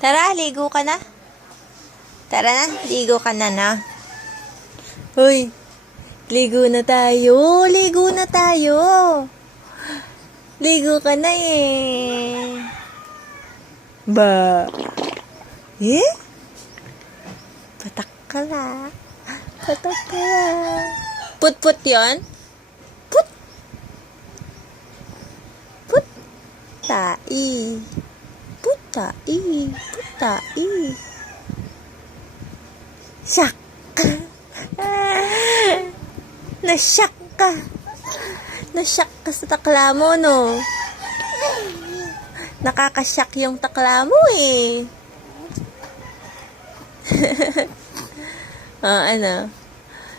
Tara, ligo ka na. Tara na, ligo ka na. Hoy, ligo na tayo. Ligo na tayo. Ligo ka na eh. Ba? Eh? Patak ka la. Patak ka la. Put-put yun? Put. Put. Tai. Put tai. Put tai. Sak ka. Nasyak ka. Nasyak ka sa takla mo, no? Nakakasyak yung takla mo, eh. Ano?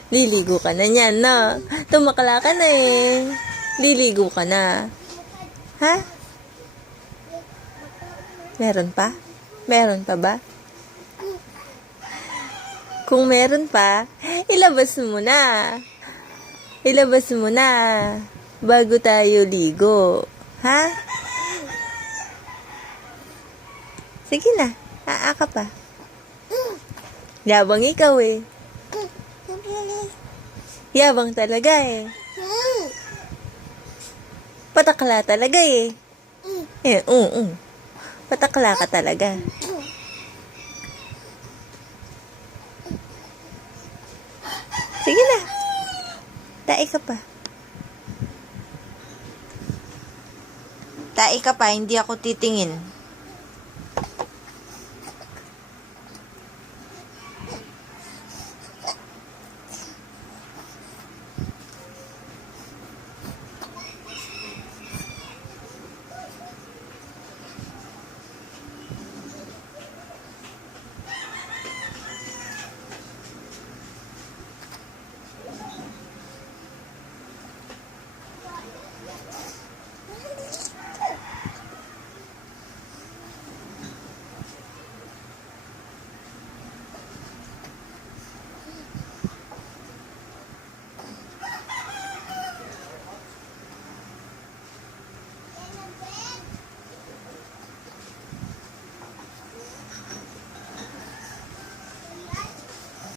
Liligo ka na niyan, no? Tumakla ka na, eh. Liligo ka na. Ha? Meron pa? Meron pa ba? Kung meron pa, ilabas mo na. Ilabas mo na. Bago tayo ligo. Ha? Sige na. Aaka pa. Yabang ikaw eh. Yabang talaga eh. Patakla talaga eh. Patakla ka talaga. Sige na. Tae ka pa. Tae ka pa, hindi ako titingin.